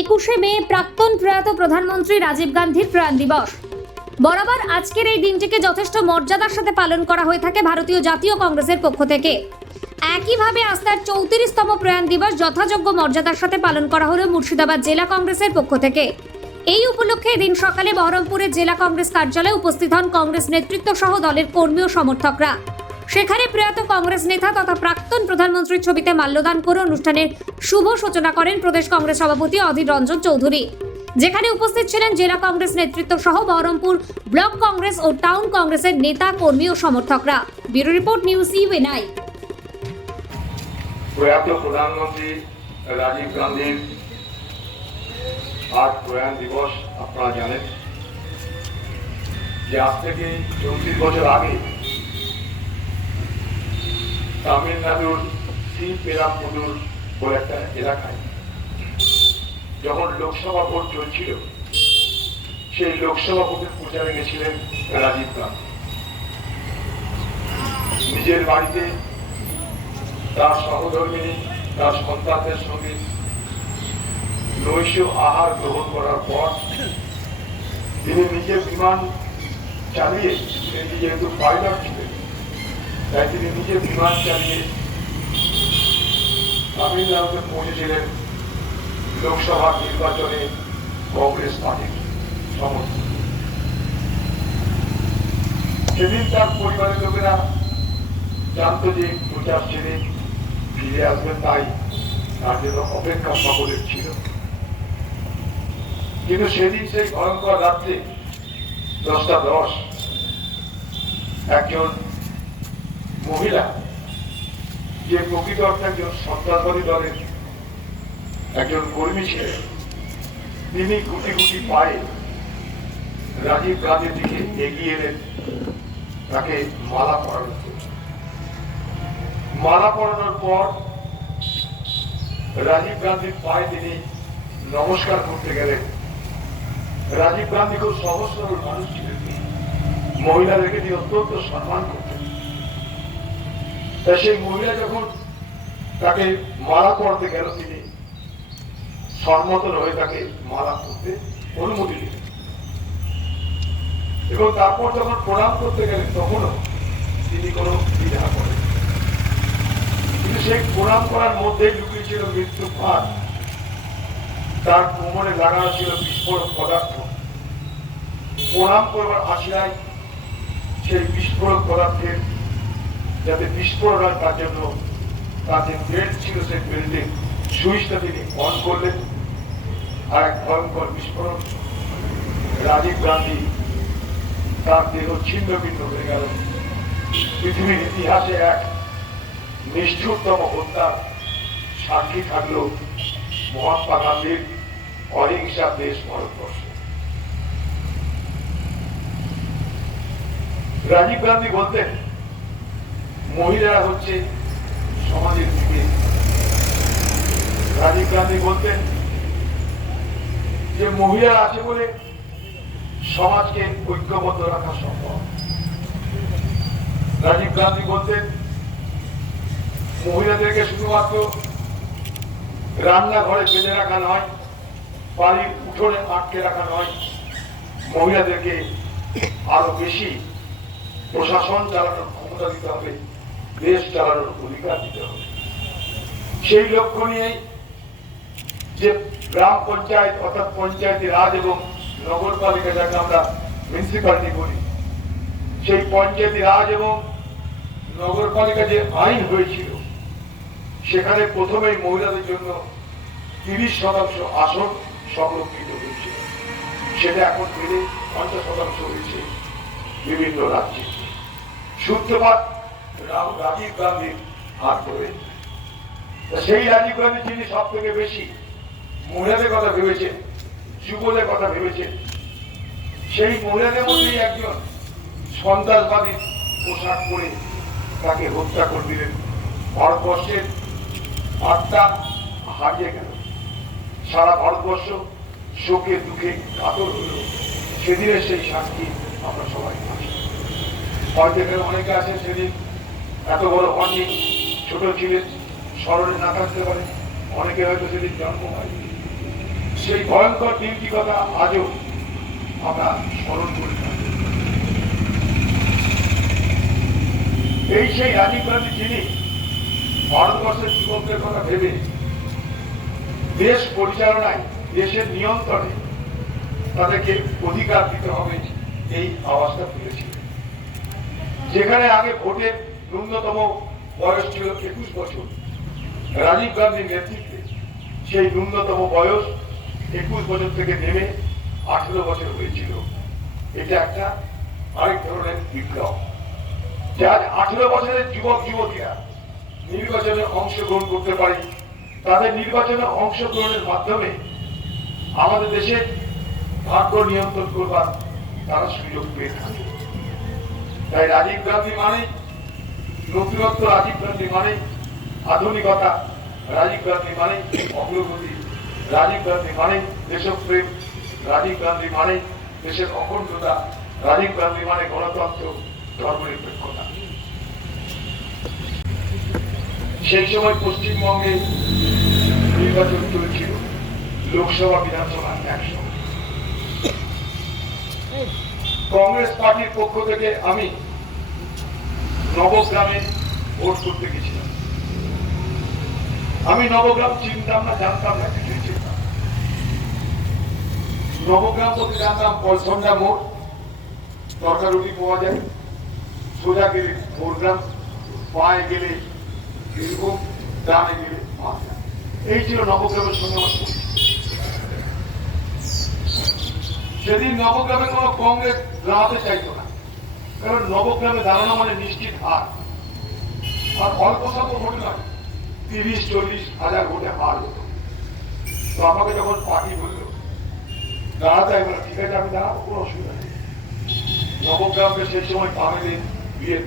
একুশে মে প্রাক্তন প্রয়াত প্রধানমন্ত্রী রাজীব গান্ধীর প্রয়াণ দিবস। বরাবর আজকের এই দিনটিকে যথেষ্ট মর্যাদার সাথে পালন করা হয়ে থাকে ভারতীয় জাতীয় কংগ্রেসের পক্ষ থেকে। একইভাবে আজ তার চৌত্রিশতম প্রয়াণ দিবস যথাযোগ্য মর্যাদার সাথে পালন করা হলো মুর্শিদাবাদ জেলা কংগ্রেসের পক্ষ থেকে। এই উপলক্ষে এদিন সকালে বহরমপুরের জেলা কংগ্রেস কার্যালয়ে উপস্থিত হন কংগ্রেস নেতৃত্ব সহ দলের কর্মী ও সমর্থকরা। সেখানে প্রয়াত কংগ্রেস নেতা তথা প্রাক্তন প্রধানমন্ত্রীর ছবিতে মাল্যদান করে অনুষ্ঠানের শুভ সূচনা করেন প্রদেশ কংগ্রেস সভাপতি অধীর রঞ্জন চৌধুরী। যেখানে উপস্থিত ছিলেন জেলা কংগ্রেস নেতৃত্ব সহ বহরমপুর ব্লক কংগ্রেস ও টাউন কংগ্রেসের নেতা, কর্মী ও সমর্থকরা। Bureau report news UNI. প্রয়াত প্রধানমন্ত্রী রাজীব গান্ধীর আজ প্রয়াণ দিবস, আপনারা জানেন যে আজ থেকে চৌত্রিশ বছর আগে তামিলনাড়ুর শ্রীপেরামপুদুর বলে একটা এলাকায় যখন লোকসভা ভোট চলছিল, সেই লোকসভা ভোটের প্রচারে গেছিলেন রাজীব গান্ধী। নিজের বাড়িতে তার সহধর্মিনী, তার সন্তানদের সঙ্গে নৈশ আহার গ্রহণ করার পর তিনি নিজে বিমান চালিয়ে, তিনি যেহেতু পাইলট তাই তিনি নিজে বিমান চালিয়ে তামিলনাড়ুতে পৌঁছেছিলেন লোকসভা নির্বাচনে কংগ্রেস পার্টির সমর্থন সেদিন তার পরিবারের লোকেরা জানতো যে প্রচার ছেড়ে ফিরে আসবেন তাই তার জন্য অপেক্ষা সকলের ছিল। কিন্তু সেদিন সেই ভয়ঙ্কর রাত্রে দশটা দশ একজন মহিলা যে প্রকৃত অর্থে একজন সন্ত্রাসবাদী দলের একজন কর্মী ছিলেন, তিনি গুটি গুটি পায়ে রাজীব গান্ধীর দিকে এগিয়ে এলেন, তাকে মালা পরানোর মালা পরানোর পর রাজীব গান্ধীর পায়ে তিনি নমস্কার করতে গেলেন। রাজীব গান্ধী খুব সহজ সরল মানুষ ছিলেন। মহিলাদেরকে তিনি অত্যন্ত সম্মান করতেন। তা সেই মহিলা যখন তাকে মালা পরাতে গেল, তিনি সম্মতন হয়ে তাকে মালা করতে অনুমতি দিলেন। এবং তারপর যখন প্রণাম করতে গেলেন, তখনও তিনি কোনো দ্বিধা করেন কিন্তু সেই প্রণাম করার মধ্যেই লুকিয়ে ছিল মৃত্যু ভার। তার কোমরে লাগানো ছিল বিস্ফোরক পদার্থ। প্রণাম করবার আশায় সেই বিস্ফোরক পদার্থের যাতে বিস্ফোরণ হয় তার জন্য তার যে বেল্ট ছিল সেই বেল্টের সুইচটা তিনি অন করলেন। আর এক ভয়ঙ্কর বিস্ফোরণ। রাজীব গান্ধী তার দেহ ছিন্ন ভিন্ন হয়ে গেল। পৃথিবীর ইতিহাসে এক নিষ্ঠুরতম হত্যার সাক্ষী থাকল মহাত্মা গান্ধীর অহিংসা দেশ ভারতবর্ষ। রাজীব গান্ধী বলতেন মহিলারা হচ্ছে সমাজের দিকে রাজীব গান্ধী বলতেন যে মহিলারা আছে বলে সমাজকে ঐক্যবদ্ধ রাখা সম্ভব। রাজীব গান্ধী বলতেন, মহিলাদেরকে শুধুমাত্র রান্নাঘরে বেঁধে রাখা নয়, বাড়ির উঠোনে আটকে রাখা নয়, মহিলাদেরকে আরও বেশি প্রশাসন চালানোর ক্ষমতা দিতে হবে। দেশ চালানোর অধিকার দিতে হবে। সেই লক্ষ্য নিয়েই যে গ্রাম পঞ্চায়েত অর্থাৎ পঞ্চায়েতের রাজ এবং নগরপালিকা যাকে আমরা মিউনিসিপালিটি বলি, সেই পঞ্চায়েতি রাজ এবং নগরপালিকা যে আইন হয়েছিল, সেখানে প্রথমেই মহিলাদের জন্য তিরিশ শতাংশ আসন সংরক্ষিত হয়েছিল। সেটা এখন বেড়ে পঞ্চাশ শতাংশ হয়েছে বিভিন্ন রাজ্যে। সূত্রপাত রাজীব গান্ধীর হাত ধরে সেই রাজীব গান্ধী যিনি সব থেকে বেশি মহিলাদের কথা ভেবেছেন, যুবদের কথা ভেবেছেন, সেই মহিলাদের মধ্যেই একজন সন্ত্রাসবাদী পোশাক পরে তাকে হত্যা করে দিলেন। ভারতবর্ষের আত্মা হারিয়ে গেল। সারা ভারতবর্ষ শোকে, দুঃখে কাতর হল। সেদিনের সেই শাস্তি আমরা সবাই আছি। হয়তো এখানে অনেকে আছেন সেদিন এত বড় হননি ছোট ছিলেন স্মরণে না থাকতে পারে। অনেকে হয়তো সেদিন জন্ম হয়নি সেই ভয়ঙ্কর দিনটি কথা আজও আমরা স্মরণ করে এই সেই রাজীব গান্ধী যিনি ভারতবর্ষের যুবকদের কথা ভেবে দেশ পরিচালনায়, দেশের নিয়ন্ত্রণে তাদেরকে অধিকার দিতে হবে, এই আওয়াজটা তুলেছিলেন। যেখানে আগে ভোটের ন্যূনতম বয়স ছিল একুশ বছর। রাজীব গান্ধীর নেতৃত্বে সেই ন্যূনতম বয়স একুশ বছর থেকে নেমে আঠেরো বছর হয়েছিল। এটা একটা আরেক ধরনের বিপ্লব। যার আঠেরো বছরের যুবক, যুবতীরা নির্বাচনে অংশগ্রহণ করতে পারে, তাদের নির্বাচনে অংশগ্রহণের মাধ্যমে আমাদের দেশে ভাগ্য নিয়ন্ত্রণ করবার তারা সুযোগ পেয়ে থাকে। তাই রাজীব গান্ধী মানে নতুনত্ব রাজীব গান্ধী মানে আধুনিকতা, রাজীব গান্ধী মানে অগ্রগতি। রাজীব গান্ধী মানে দেশপ্রেম রাজীব গান্ধী মানে দেশের অখণ্ডতা। রাজীব গান্ধী মানে গণতন্ত্র, ধর্মনিরপেক্ষতা। সেই সময় পশ্চিমবঙ্গে নির্বাচন চলেছিল, লোকসভা, বিধানসভা একসঙ্গে। কংগ্রেস পার্টির পক্ষ থেকে আমি নবগ্রামে ভোট করতে গেছিলাম। আমি নবগ্রাম চিনতাম না, জানতাম না, কিছুই চিনতাম নবগ্রাম বলতে জানতাম পলসন্ডা মোড় তরকার রুটি পাওয়া যায়, সোজা গেলে ভোরগ্রাম পায়ে গেলে বীরভূম ডানে গেলে এই ছিল নবগ্রামের সঙ্গে সেদিন নবগ্রামে কোনো কংগ্রেস দাঁড়াতে চাইতো না। কারণ নবগ্রামে দাঁড়ানো মানে নিশ্চিত হার আর অল্প স্বল্প ভোট নয়, তিরিশ, চল্লিশ হাজার ভোটে হার হতো। তো আমাকে যখন পার্টি বলল, দাঁড়াতে একবার, ঠিক আছে, আমি দাঁড়াবো, কোনো অসুবিধা নেই। নবগ্রামকে সেই সময় তামিলের বিয়ে